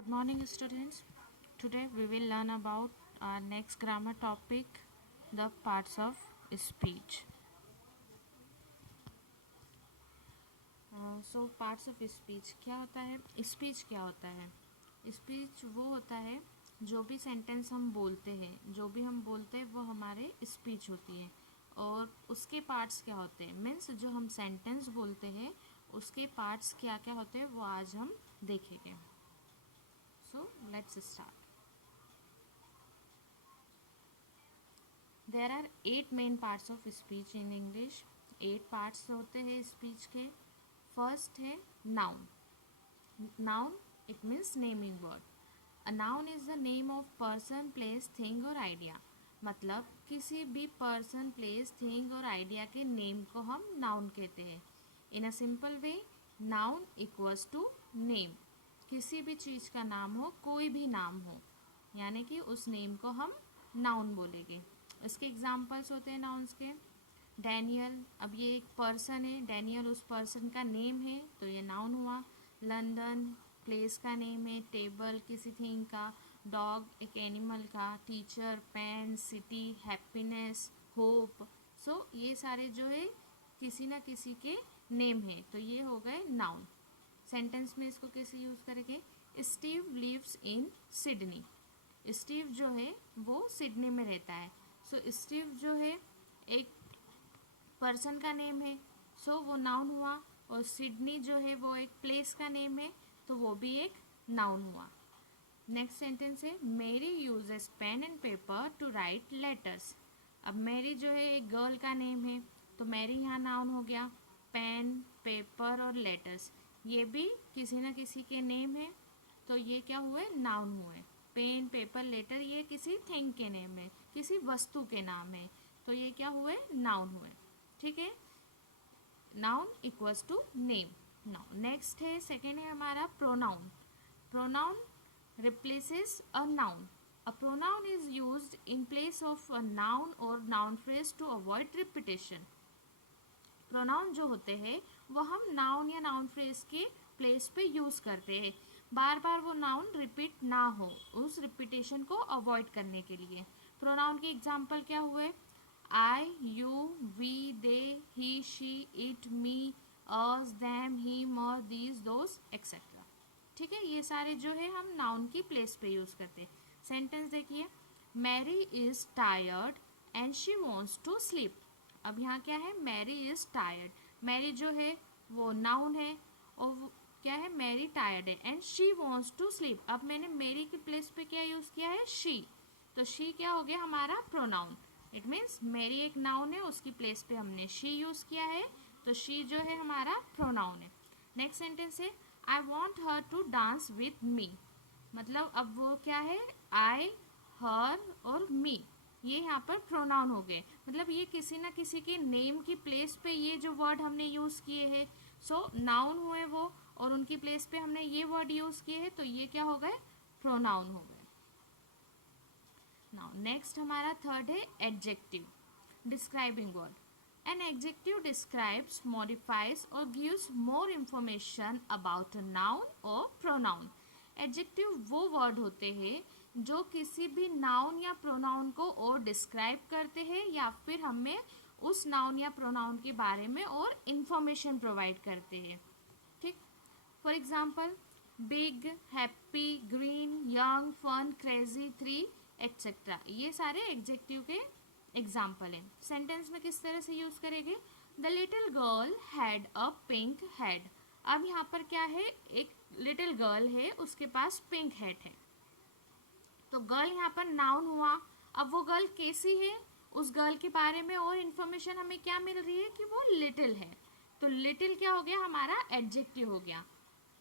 Good morning, students. Today we will learn about our next grammar topic, the parts of speech. Parts of speech क्या होता है? Speech क्या होता है? Speech वो होता है जो भी सेंटेंस हम बोलते हैं, जो भी हम बोलते हैं वो हमारे स्पीच होती है। और उसके पार्ट्स क्या होते हैं, मीन्स जो हम सेंटेंस बोलते हैं उसके पार्ट्स क्या क्या होते हैं वो आज हम देखेंगे। So let's start. There are 8 main parts of speech in English. 8 parts होते हैं स्पीच के। फर्स्ट है noun. Noun it means naming word. A noun is the name of person, place, thing और आइडिया। मतलब किसी भी पर्सन, प्लेस, थिंग और idea के नेम को हम नाउन कहते हैं। In a simple way, noun equals to name. किसी भी चीज़ का नाम हो, कोई भी नाम हो, यानी कि उस नेम को हम नाउन बोलेंगे। इसके एग्जाम्पल्स होते हैं नाउन्स के। डैनियल, अब ये एक पर्सन है, डैनियल उस पर्सन का नेम है तो ये नाउन हुआ। लंदन प्लेस का नेम है, टेबल किसी थिंग का, डॉग एक एनिमल का, teacher, pen, city, happiness, hope. So ये सारे जो है किसी ना किसी के नेम है, तो ये हो गए नाउन। सेंटेंस में इसको कैसे यूज़ करेंगे? Steve lives in Sydney. Steve जो है वो सिडनी में रहता है। सो स्टीव जो है एक पर्सन का नेम है, सो वो नाउन हुआ। और सिडनी जो है वो एक प्लेस का नेम है, तो वो भी एक नाउन हुआ। नेक्स्ट सेंटेंस है Mary uses pen and paper to write letters. अब मेरी जो है एक गर्ल का नेम है, तो मेरी यहाँ नाउन हो गया। पेन, पेपर और लेटर्स ये भी किसी न किसी के नेम है, तो ये क्या हुए? नाउन हुए। पेन, पेपर, लेटर ये किसी थिंग के नेम है, किसी वस्तु के नाम है, तो ये क्या हुए? नाउन हुए। ठीक है, noun equals to name. Now next है, सेकेंड है हमारा pronoun. Pronoun replaces a noun. A pronoun is used in place of a noun और noun phrase to avoid repetition. Pronoun जो होते हैं वो हम नाउन या नाउन फ्रेज के प्लेस पे यूज़ करते हैं, बार बार वो नाउन रिपीट ना हो, उस रिपीटेशन को अवॉइड करने के लिए। प्रोनाउन के एग्जाम्पल क्या हुए? I, you, we, they, he, she, it, me, us, them, him और दीज, दोज एक्सेट्रा। ठीक है, ये सारे जो है हम नाउन की प्लेस पे यूज़ करते हैं। सेंटेंस देखिए, Mary is tired and she wants to sleep. अब यहाँ क्या है? Mary is tired. मैरी जो है वो नाउन है और वो क्या है? मैरी टायर्ड है and she wants to sleep. अब मैंने मेरी की प्लेस पे क्या यूज़ किया है? शी। तो शी क्या हो गया? हमारा प्रोनाउन। इट मीन्स मेरी एक नाउन है, उसकी प्लेस पे हमने शी यूज़ किया है, तो शी जो है हमारा प्रोनाउन है। नेक्स्ट सेंटेंस है I want her to dance with me. मतलब अब वो क्या है? आई, हर और मी, ये यहाँ पर प्रोनाउन हो गए। मतलब ये किसी ना किसी के नेम की प्लेस पे ये जो वर्ड हमने यूज़ किए हैं, सो नाउन हुए वो, और उनकी प्लेस पे हमने ये वर्ड यूज़ किए हैं, तो ये क्या हो गए? प्रोनाउन हो गए। नाउ नेक्स्ट हमारा थर्ड है adjective, describing word. An adjective describes, modifies और gives more information about a noun और प्रोनाउन। एडजेक्टिव वो वर्ड होते हैं जो किसी भी नाउन या प्रोनाउन को और डिस्क्राइब करते हैं या फिर हमें उस नाउन या प्रोनाउन के बारे में और इन्फॉर्मेशन प्रोवाइड करते हैं। ठीक, for example big, happy, green, young, fun, crazy, three etcetera, ये सारे एडजेक्टिव के एग्जाम्पल हैं। सेंटेंस में किस तरह से यूज़ करेंगे? The little girl had a pink head. अब यहाँ पर क्या है? एक लिटिल गर्ल है, उसके पास पिंक हेड है, तो गर्ल यहाँ पर नाउन हुआ। अब वो गर्ल कैसी है, उस गर्ल के बारे में और इन्फॉर्मेशन हमें क्या मिल रही है कि वो लिटिल है, तो लिटिल क्या हो गया? हमारा एडजेक्टिव हो गया।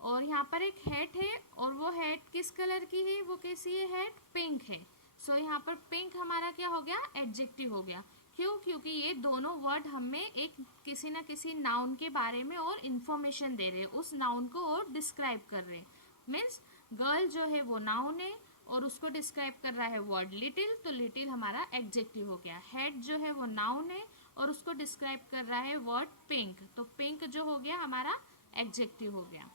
और यहाँ पर एक हेड है, और वो हेड किस कलर की है? वो कैसी है? हेड पिंक है। सो यहाँ पर पिंक हमारा क्या हो गया? एडजेक्टिव हो गया। क्यों? क्योंकि ये दोनों वर्ड हमें एक किसी ना किसी नाउन के बारे में और इन्फॉर्मेशन दे रहे हैं, उस नाउन को और डिस्क्राइब कर रहे हैं। मीन्स गर्ल जो है वो नाउन है और उसको डिस्क्राइब कर रहा है वर्ड लिटिल, तो लिटिल हमारा एडजेक्टिव हो गया। हेड जो है वो नाउन है और उसको डिस्क्राइब कर रहा है वर्ड पिंक, तो पिंक जो हो गया हमारा एडजेक्टिव हो गया।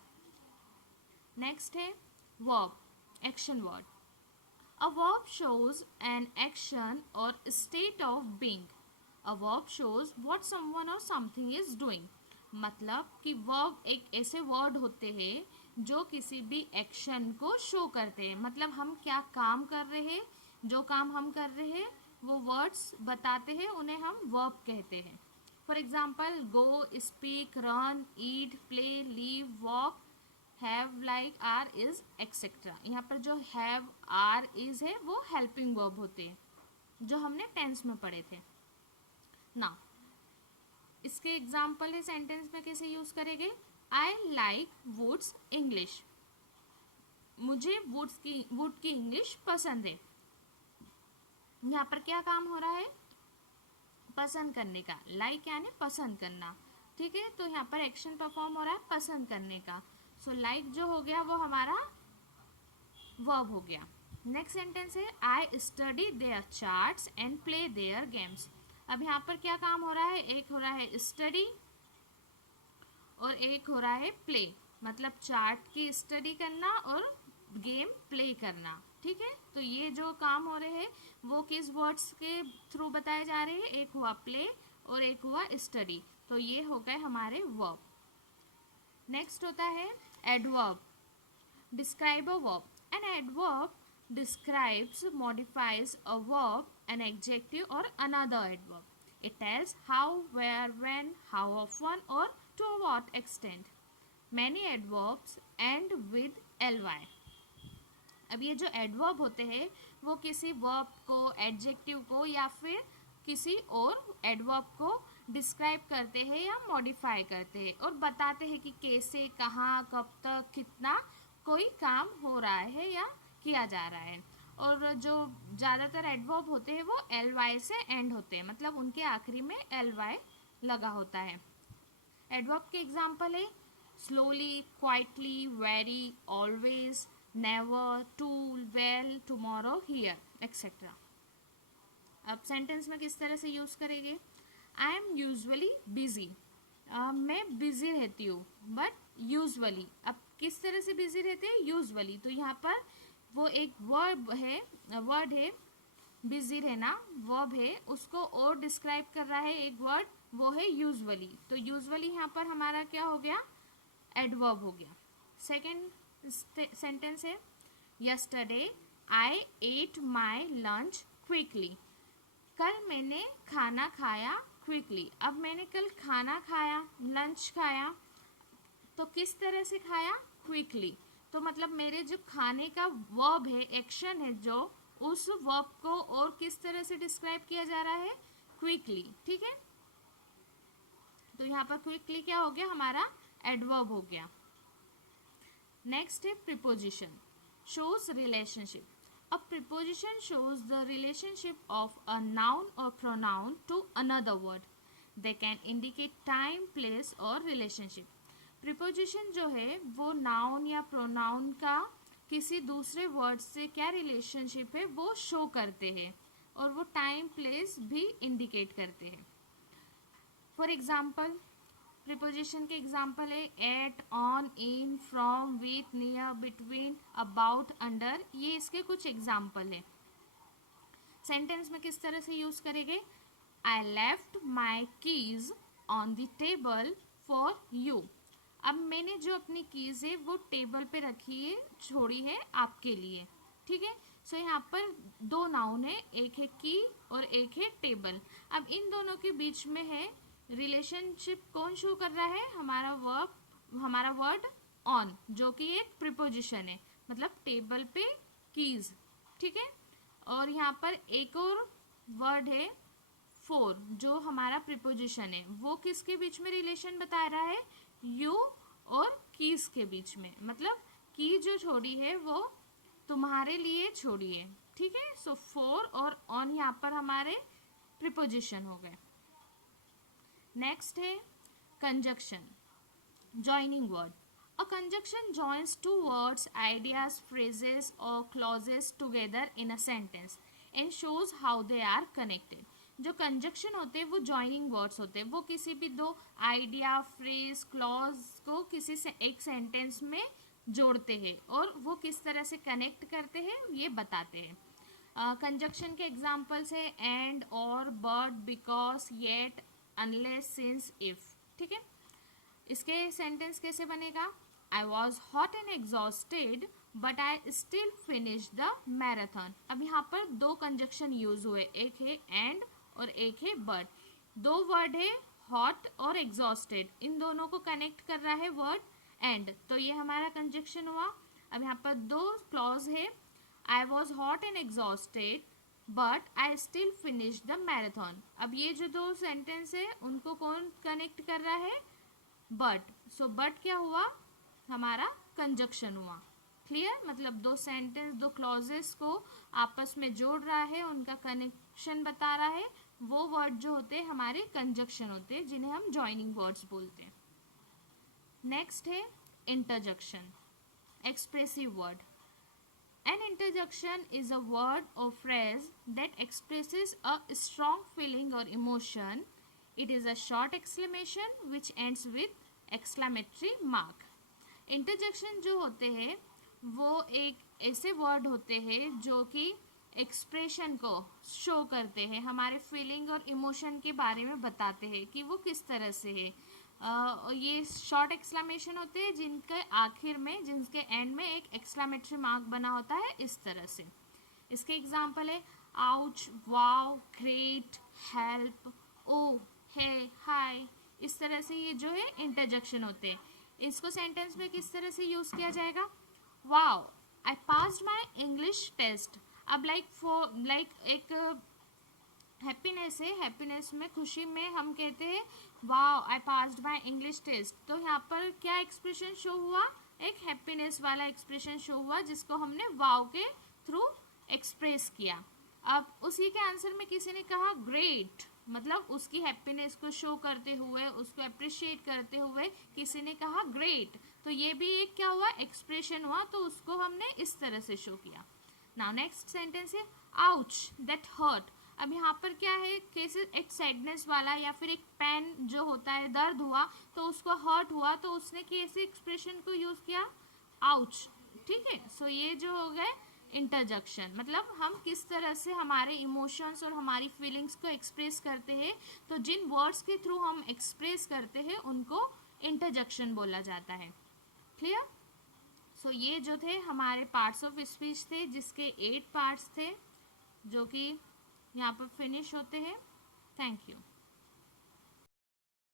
नेक्स्ट है verb. Action word. A verb shows an action or state of being. A verb shows what someone or something is doing. मतलब कि verb एक ऐसे word होते हैं जो किसी भी action को show करते हैं. मतलब हम क्या काम कर रहे हैं, जो काम हम कर रहे हैं वो words बताते हैं, उन्हें हम verb कहते हैं. For example, go, speak, run, eat, play, live, walk, have, like, are, is, etcetera. यहाँ पर जो हैव, आर, इज है वो हेल्पिंग वर्ब होते हैं जो हमने टेंस में पढ़े थे. ना इसके एग्जाम्पल है सेंटेंस में कैसे यूज करेंगे. I like woods English. मुझे वुड की इंग्लिश पसंद है. यहाँ पर क्या काम हो रहा है, पसंद करने का. लाइक यानी पसंद करना, ठीक है. तो यहाँ पर एक्शन परफॉर्म हो रहा है पसंद करने का. सो लाइक जो हो गया वो हमारा वर्ब हो गया. नेक्स्ट सेंटेंस है I study their charts and play their games. अब यहाँ पर क्या काम हो रहा है, एक हो रहा है स्टडी और एक हो रहा है प्ले. मतलब चार्ट की स्टडी करना और गेम प्ले करना, ठीक है. तो ये जो काम हो रहे हैं वो किस वर्ड्स के थ्रू बताए जा रहे हैं, एक हुआ प्ले और एक हुआ स्टडी. तो ये हो गए हमारे वर्ब. नेक्स्ट होता है adverb. Describe a verb. An adverb describes, modifies a verb, an adjective or another adverb. It tells how, where, when, how often or to what extent. Many adverbs end with ly. अब ये जो adverb होते हैं वो किसी verb को, adjective को या फिर किसी और adverb को डिस्क्राइब करते हैं या मॉडिफाई करते हैं और बताते हैं कि कैसे, कहाँ, कब तक, कितना कोई काम हो रहा है या किया जा रहा है. और जो ज़्यादातर एडवर्ब होते हैं वो एल वाई से एंड होते हैं, मतलब उनके आखिरी में एल वाई लगा होता है. एडवर्ब के एग्जाम्पल है slowly, quietly, very, always, never, tool, well, tomorrow, here, etcetera. अब सेंटेंस में किस तरह से यूज़ करेंगे. I am usually busy. मैं बिजी रहती हूँ बट यूजली. अब किस तरह से बिजी रहते हैं, यूजली. तो यहाँ पर वो एक वर्ड है बिजी रहना, वर्ब है, उसको और डिस्क्राइब कर रहा है एक वर्ड, वो है यूजली. तो यूजली यहाँ पर हमारा क्या हो गया, एडवर्ब हो गया. सेकेंड सेंटेंस है yesterday I at my lunch quickly. कल मैंने खाना खाया क्विकली. अब मैंने कल खाना खाया, लंच खाया, तो किस तरह से खाया, क्विकली. तो मतलब मेरे जो खाने का वर्ब है, एक्शन है, जो उस वर्ब को और किस तरह से डिस्क्राइब किया जा रहा है, क्विकली, ठीक है. तो यहाँ पर क्विकली क्या हो गया, हमारा एडवर्ब हो गया. नेक्स्ट है preposition. Shows relationship. A preposition shows the relationship of a noun or pronoun to another word. They can indicate time, place or relationship. Preposition जो है वो noun या pronoun का किसी दूसरे word से क्या relationship है वो show करते हैं और वो time, place भी indicate करते हैं. For example, प्रीपोजिशन के एग्जाम्पल है at, on, in, from, with, near, between, about, under. ये इसके कुछ एग्जाम्पल है. सेंटेंस में किस तरह से यूज करेंगे. I left my keys on the table for you. अब मैंने जो अपनी कीज है वो टेबल पे रखी है, छोड़ी है आपके लिए, ठीक है. सो यहाँ पर दो नाउन है, एक है की और एक है टेबल. अब इन दोनों के बीच में है रिलेशनशिप. कौन शो कर रहा है, हमारा वर्ड ऑन, जो कि एक प्रीपोजिशन है, मतलब टेबल पे कीज, ठीक है. और यहाँ पर एक और वर्ड है फोर, जो हमारा प्रीपोजिशन है, वो किसके बीच में रिलेशन बता रहा है, यू और कीज के बीच में. मतलब की जो छोड़ी है वो तुम्हारे लिए छोड़ी है, ठीक है. सो फोर और ऑन यहाँ पर हमारे प्रीपोजिशन हो गए. नेक्स्ट है conjunction, joining word. A conjunction joins two words, ideas, phrases or clauses together in a sentence and shows how they are connected. जो कंजक्शन होते हैं वो जॉइनिंग वर्ड्स होते हैं. वो किसी भी दो आइडिया, फ्रेज, क्लॉज को किसी से एक सेंटेंस में जोड़ते हैं और वो किस तरह से कनेक्ट करते हैं ये बताते हैं. कंजक्शन के एग्जाम्पल्स है एंड, और, but, because, yet, unless, since, if. ठीक है. इसके सेंटेंस कैसे बनेगा? I was hot and exhausted but I still finish the marathon. अब यहाँ पर दो कंजक्शन यूज हुए, एक है एंड और एक है बट. दो वर्ड है हॉट और एग्जॉस्टेड, इन दोनों को कनेक्ट कर रहा है वर्ड एंड, तो ये हमारा कंजक्शन हुआ. अब यहाँ पर दो क्लॉज है, I was hot and exhausted but I still finish the marathon. अब ये जो दो सेंटेंस है उनको कौन कनेक्ट कर रहा है? बट. सो बट क्या हुआ? हमारा कंजक्शन हुआ. क्लियर? मतलब दो सेंटेंस, दो क्लॉजेस को आपस में जोड़ रहा है, उनका कनेक्शन बता रहा है. वो वर्ड जो होते हैं हमारे कंजक्शन होते हैं, जिन्हें हम जॉइनिंग वर्ड्स बोलते हैं. नेक्स्ट है interjection, expressive word. An interjection is a word or phrase that expresses a strong feeling or emotion. It is a short exclamation which ends with exclamatory mark. Interjection जो होते हैं वो एक ऐसे word होते हैं जो कि एक्सप्रेशन को शो करते हैं, हमारे फीलिंग और इमोशन के बारे में बताते हैं कि वो किस तरह से है. ये शॉर्ट एक्सक्लेमेशन होते हैं जिनके आखिर में, जिनके एंड में एक एक्सक्लेमेटरी मार्क बना होता है इस तरह से. इसके एग्जांपल है आउच, वाव, ग्रेट, हेल्प, ओ, हे, हाय. इस तरह से ये जो है इंटरजेक्शन होते हैं. इसको सेंटेंस में किस तरह से यूज किया जाएगा? Wow, I passed my English test. अब लाइक एक हैप्पीनेस है, हैप्पीनेस में, खुशी में हम कहते हैं wow I passed my English test. तो यहाँ पर क्या एक्सप्रेशन शो हुआ? एक हैप्पीनेस वाला एक्सप्रेशन शो हुआ जिसको हमने वाव के थ्रू एक्सप्रेस किया. अब उसी के आंसर में किसी ने कहा ग्रेट, मतलब उसकी हैप्पीनेस को शो करते हुए, उसको अप्रिशिएट करते हुए किसी ने कहा ग्रेट. तो ये भी एक क्या हुआ? एक्सप्रेशन हुआ. तो उसको हमने इस तरह से शो किया. नाउ नेक्स्ट सेंटेंस है आउच, दैट हर्ट. अब यहाँ पर क्या है? कैसे एक सैडनेस वाला या फिर एक पेन जो होता है, दर्द हुआ तो उसको हर्ट हुआ, तो उसने कैसे एक्सप्रेशन को यूज किया? आउच. ठीक है. सो ये जो हो गए इंटरजेक्शन, मतलब हम किस तरह से हमारे इमोशंस और हमारी फीलिंग्स को एक्सप्रेस करते हैं. तो जिन वर्ड्स के थ्रू हम एक्सप्रेस करते हैं उनको इंटरजेक्शन बोला जाता है. क्लियर? सो ये जो थे हमारे पार्ट्स ऑफ स्पीच थे, जिसके 8 पार्ट्स थे जो कि यहाँ पर फिनिश होते हैं. Thank you.